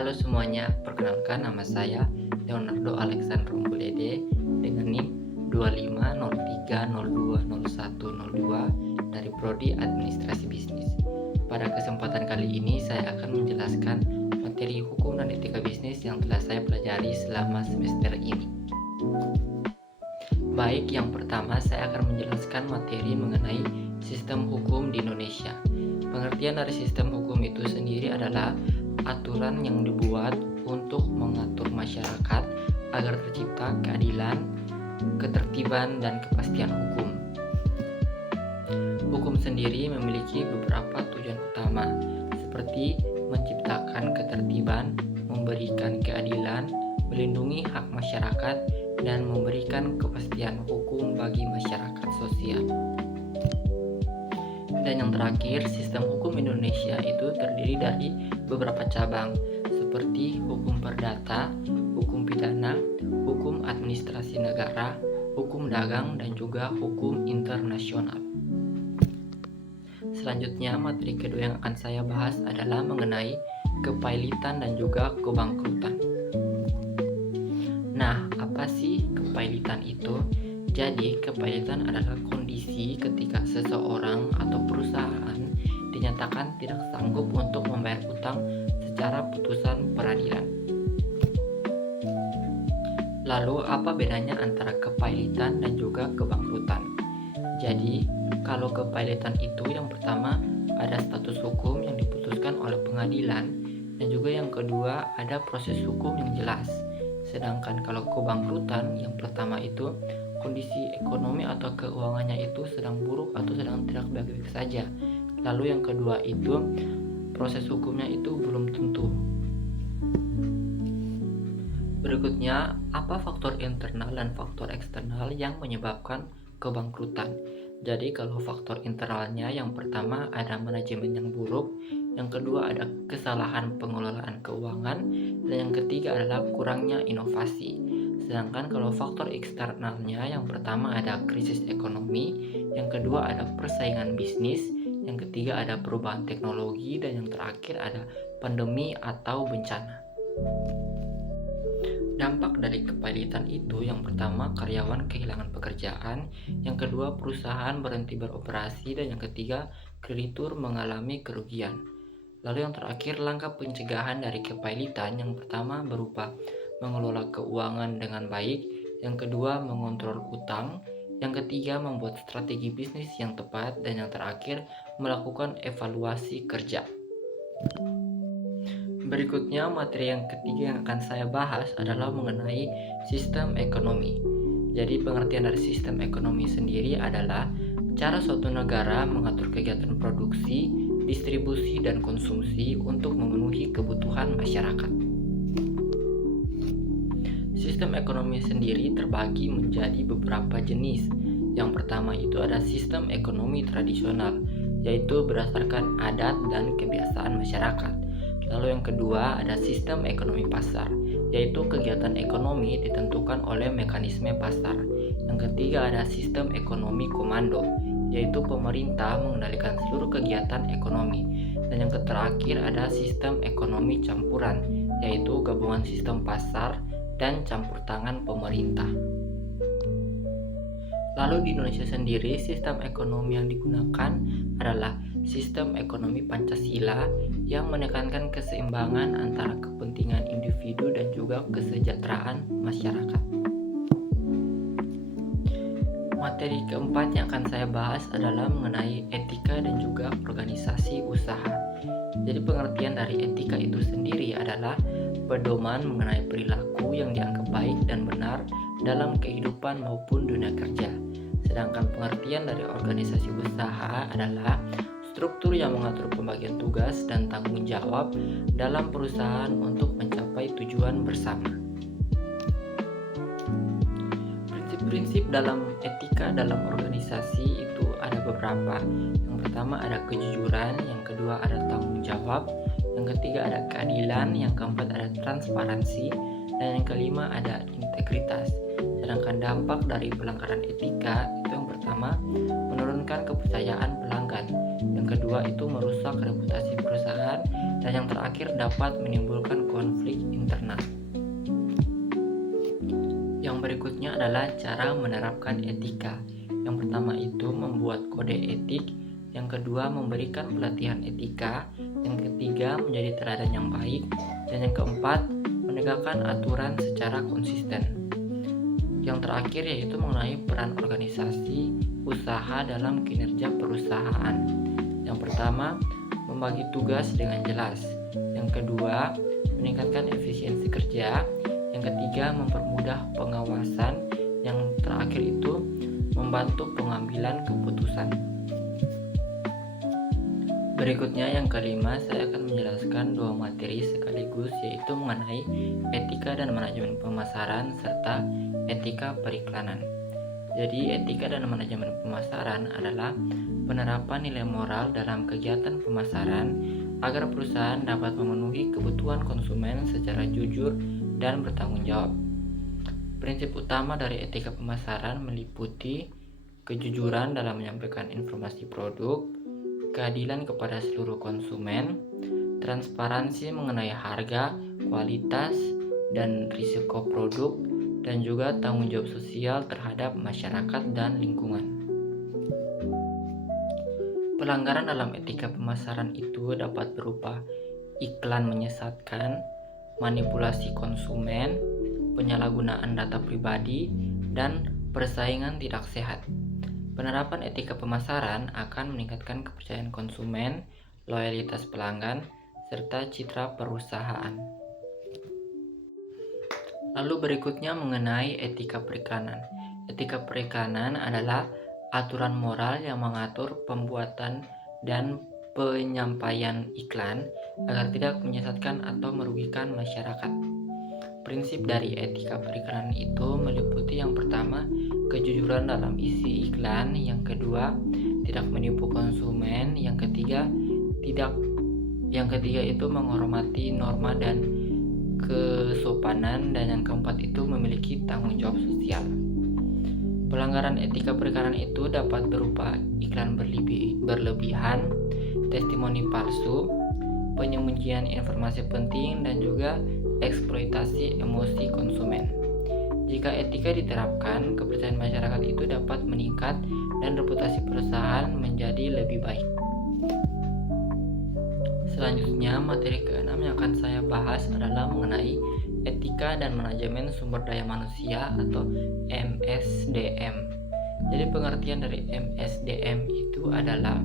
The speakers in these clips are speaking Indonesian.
Halo semuanya, perkenalkan nama saya Leonardo Alexander Bulede dengan NIM 2503020102 dari Prodi Administrasi Bisnis. Pada kesempatan kali ini saya akan menjelaskan materi hukum dan etika bisnis yang telah saya pelajari selama semester ini. Baik, yang pertama saya akan menjelaskan materi mengenai sistem hukum di Indonesia. Pengertian dari sistem hukum itu sendiri adalah aturan yang dibuat untuk mengatur masyarakat agar tercipta keadilan, ketertiban, dan kepastian hukum. Hukum sendiri memiliki beberapa tujuan utama, seperti menciptakan ketertiban, memberikan keadilan, melindungi hak masyarakat, dan memberikan kepastian hukum bagi masyarakat sosial. Dan yang terakhir, sistem hukum Indonesia itu terdiri dari beberapa cabang seperti hukum perdata, hukum pidana, hukum administrasi negara, hukum dagang, dan juga hukum internasional. Selanjutnya, materi kedua yang akan saya bahas adalah mengenai kepailitan dan juga kebangkrutan. Nah, apa sih kepailitan itu? Jadi, kepailitan adalah kondisi ketika seseorang atau perusahaan dinyatakan tidak sanggup untuk membayar utang secara putusan peradilan. Lalu, apa bedanya antara kepailitan dan juga kebangkrutan? Jadi, kalau kepailitan itu yang pertama ada status hukum yang diputuskan oleh pengadilan, dan juga yang kedua ada proses hukum yang jelas. Sedangkan kalau kebangkrutan yang pertama itu kondisi ekonomi atau keuangannya itu sedang buruk atau sedang tidak baik-baik saja. Lalu yang kedua itu proses hukumnya itu belum tentu. Berikutnya, apa faktor internal dan faktor eksternal yang menyebabkan kebangkrutan? Jadi kalau faktor internalnya yang pertama ada manajemen yang buruk, yang kedua ada kesalahan pengelolaan keuangan, dan yang ketiga adalah kurangnya inovasi. Sedangkan kalau faktor eksternalnya yang pertama ada krisis ekonomi, yang kedua ada persaingan bisnis, yang ketiga ada perubahan teknologi, dan yang terakhir ada pandemi atau bencana. Dampak dari kepailitan itu yang pertama karyawan kehilangan pekerjaan, yang kedua perusahaan berhenti beroperasi, dan yang ketiga kreditur mengalami kerugian. Lalu yang terakhir langkah pencegahan dari kepailitan yang pertama berupa mengelola keuangan dengan baik, yang kedua mengontrol utang, yang ketiga membuat strategi bisnis yang tepat, dan yang terakhir melakukan evaluasi kerja. Berikutnya materi yang ketiga yang akan saya bahas adalah mengenai sistem ekonomi. Jadi pengertian dari sistem ekonomi sendiri adalah cara suatu negara mengatur kegiatan produksi, distribusi, dan konsumsi untuk memenuhi kebutuhan masyarakat. Sistem ekonomi sendiri terbagi menjadi beberapa jenis. Yang pertama itu ada sistem ekonomi tradisional, yaitu berdasarkan adat dan kebiasaan masyarakat. Lalu yang kedua ada sistem ekonomi pasar, yaitu kegiatan ekonomi ditentukan oleh mekanisme pasar. Yang ketiga ada sistem ekonomi komando, yaitu pemerintah mengendalikan seluruh kegiatan ekonomi. Dan yang terakhir ada sistem ekonomi campuran, yaitu gabungan sistem pasar dan campur tangan pemerintah. Lalu di Indonesia sendiri sistem ekonomi yang digunakan adalah sistem ekonomi Pancasila yang menekankan keseimbangan antara kepentingan individu dan juga kesejahteraan masyarakat. Materi keempat yang akan saya bahas adalah mengenai etika dan juga organisasi usaha. Jadi pengertian dari etika itu sendiri adalah pedoman mengenai perilaku yang dianggap baik dan benar dalam kehidupan maupun dunia kerja. Sedangkan pengertian dari organisasi usaha adalah struktur yang mengatur pembagian tugas dan tanggung jawab dalam perusahaan untuk mencapai tujuan bersama. Prinsip-prinsip dalam etika dalam organisasi itu ada beberapa. Yang pertama ada kejujuran, yang kedua ada tanggung jawab, yang ketiga ada keadilan, yang keempat ada transparansi, dan yang kelima ada integritas. Sedangkan dampak dari pelanggaran etika itu yang pertama menurunkan kepercayaan pelanggan, yang kedua itu merusak reputasi perusahaan, dan yang terakhir dapat menimbulkan konflik internal. Yang berikutnya adalah cara menerapkan etika. Yang pertama itu membuat kode etik, yang kedua memberikan pelatihan etika, yang ketiga menjadi teladan yang baik, dan yang keempat menegakkan aturan secara konsisten. Yang terakhir yaitu mengenai peran organisasi usaha dalam kinerja perusahaan. Yang pertama, membagi tugas dengan jelas. Yang kedua, meningkatkan efisiensi kerja. Yang ketiga, mempermudah pengawasan. Yang terakhir itu membantu pengambilan keputusan. Berikutnya yang kelima, saya akan menjelaskan dua materi sekaligus, yaitu mengenai etika dan manajemen pemasaran serta etika periklanan. Jadi etika dan manajemen pemasaran adalah penerapan nilai moral dalam kegiatan pemasaran agar perusahaan dapat memenuhi kebutuhan konsumen secara jujur dan bertanggung jawab. Prinsip utama dari etika pemasaran meliputi kejujuran dalam menyampaikan informasi produk, keadilan kepada seluruh konsumen, transparansi mengenai harga, kualitas, dan risiko produk, dan juga tanggung jawab sosial terhadap masyarakat dan lingkungan. Pelanggaran dalam etika pemasaran itu dapat berupa iklan menyesatkan, manipulasi konsumen, penyalahgunaan data pribadi, dan persaingan tidak sehat. Penerapan etika pemasaran akan meningkatkan kepercayaan konsumen, loyalitas pelanggan, serta citra perusahaan. Lalu berikutnya mengenai etika periklanan. Etika periklanan adalah aturan moral yang mengatur pembuatan dan penyampaian iklan agar tidak menyesatkan atau merugikan masyarakat. Prinsip dari etika periklanan itu meliputi yang pertama, kejujuran dalam isi iklan, yang kedua, tidak menipu konsumen, yang ketiga itu menghormati norma dan kesopanan, dan yang keempat itu memiliki tanggung jawab sosial. Pelanggaran etika periklanan itu dapat berupa iklan berlebihan, testimoni palsu, penyembunyian informasi penting, dan juga eksploitasi emosi konsumen. Jika etika diterapkan, kepercayaan masyarakat itu dapat meningkat dan reputasi perusahaan menjadi lebih baik. Selanjutnya, materi ke-6 yang akan saya bahas adalah mengenai etika dan manajemen sumber daya manusia atau MSDM. Jadi pengertian dari MSDM itu adalah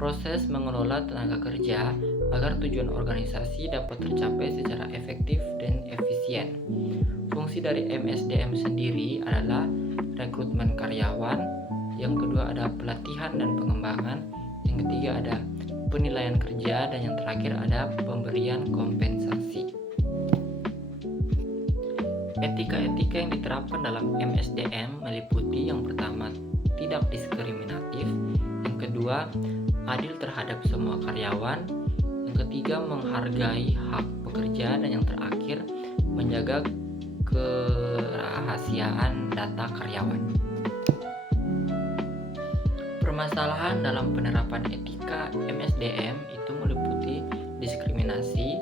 proses mengelola tenaga kerja agar tujuan organisasi dapat tercapai secara efektif dan efisien. Fungsi dari MSDM sendiri adalah rekrutmen karyawan, yang kedua ada pelatihan dan pengembangan, yang ketiga ada penilaian kerja, dan yang terakhir ada pemberian kompensasi. Etika-etika yang diterapkan dalam MSDM meliputi yang pertama, tidak diskriminatif, yang kedua, adil terhadap semua karyawan, yang ketiga, menghargai hak pekerja, dan yang terakhir, menjaga kerahasiaan data karyawan. Permasalahan dalam penerapan etika MSDM itu meliputi diskriminasi,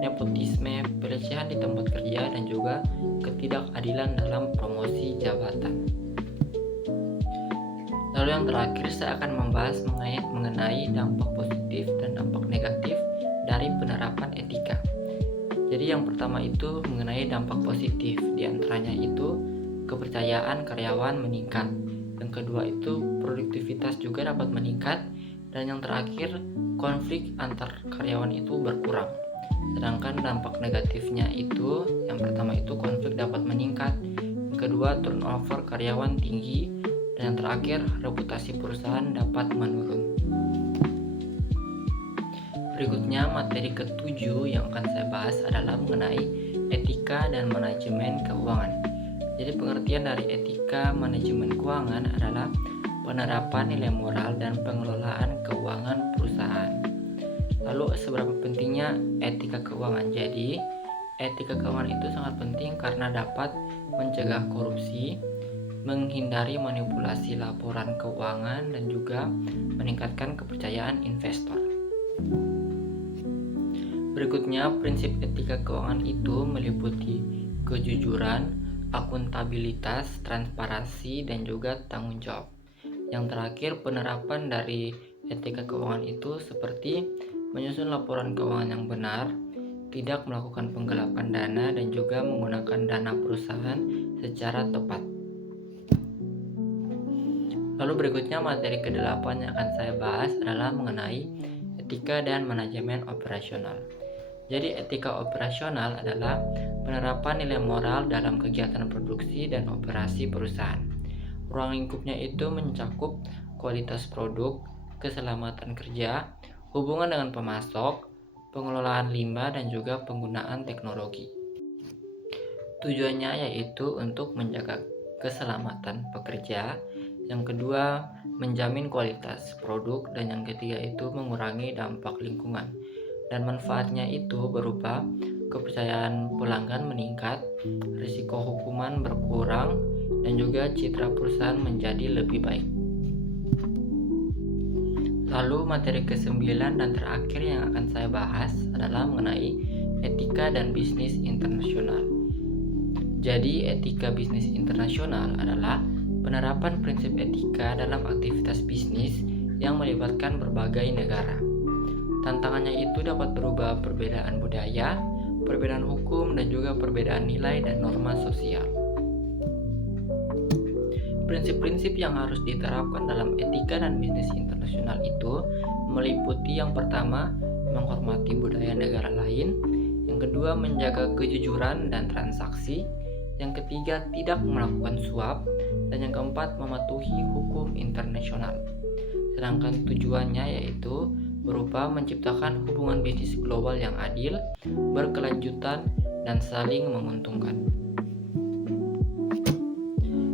nepotisme, pelecehan di tempat kerja, dan juga ketidakadilan dalam promosi jabatan. Lalu yang terakhir saya akan membahas mengenai dampak positif dan dampak negatif dari penerapan etika. Jadi yang pertama itu mengenai dampak positif, diantaranya itu kepercayaan karyawan meningkat, yang kedua itu produktivitas juga dapat meningkat, dan yang terakhir konflik antar karyawan itu berkurang. Sedangkan dampak negatifnya itu yang pertama itu konflik dapat meningkat, yang kedua turnover karyawan tinggi, dan yang terakhir reputasi perusahaan dapat menurun. Berikutnya materi ke-7 yang akan saya bahas adalah mengenai etika dan manajemen keuangan. Jadi pengertian dari etika manajemen keuangan adalah penerapan nilai moral dan pengelolaan keuangan perusahaan. Lalu seberapa pentingnya etika keuangan? Jadi etika keuangan itu sangat penting karena dapat mencegah korupsi, menghindari manipulasi laporan keuangan, dan juga meningkatkan kepercayaan investor. Berikutnya, prinsip etika keuangan itu meliputi kejujuran, akuntabilitas, transparansi, dan juga tanggung jawab. Yang terakhir, penerapan dari etika keuangan itu seperti menyusun laporan keuangan yang benar, tidak melakukan penggelapan dana, dan juga menggunakan dana perusahaan secara tepat. Lalu berikutnya materi ke-8 yang akan saya bahas adalah mengenai etika dan manajemen operasional. Jadi etika operasional adalah penerapan nilai moral dalam kegiatan produksi dan operasi perusahaan. Ruang lingkupnya itu mencakup kualitas produk, keselamatan kerja, hubungan dengan pemasok, pengelolaan limbah, dan juga penggunaan teknologi. Tujuannya yaitu untuk menjaga keselamatan pekerja, yang kedua menjamin kualitas produk, dan yang ketiga itu mengurangi dampak lingkungan. Dan manfaatnya itu berupa kepercayaan pelanggan meningkat, risiko hukuman berkurang, dan juga citra perusahaan menjadi lebih baik. Lalu materi ke-9 dan terakhir yang akan saya bahas adalah mengenai etika dan bisnis internasional. Jadi etika bisnis internasional adalah penerapan prinsip etika dalam aktivitas bisnis yang melibatkan berbagai negara. Tantangannya itu dapat berupa perbedaan budaya, perbedaan hukum, dan juga perbedaan nilai dan norma sosial. Prinsip-prinsip yang harus diterapkan dalam etika dan bisnis internasional itu meliputi yang pertama, menghormati budaya negara lain, yang kedua, menjaga kejujuran dan transaksi, yang ketiga, tidak melakukan suap, dan yang keempat, mematuhi hukum internasional. Sedangkan tujuannya yaitu berupa menciptakan hubungan bisnis global yang adil, berkelanjutan, dan saling menguntungkan.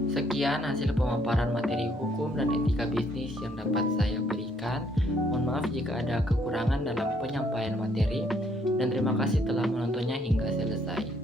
Sekian hasil pemaparan materi hukum dan etika bisnis yang dapat saya berikan. Mohon maaf jika ada kekurangan dalam penyampaian materi, dan terima kasih telah menontonnya hingga selesai.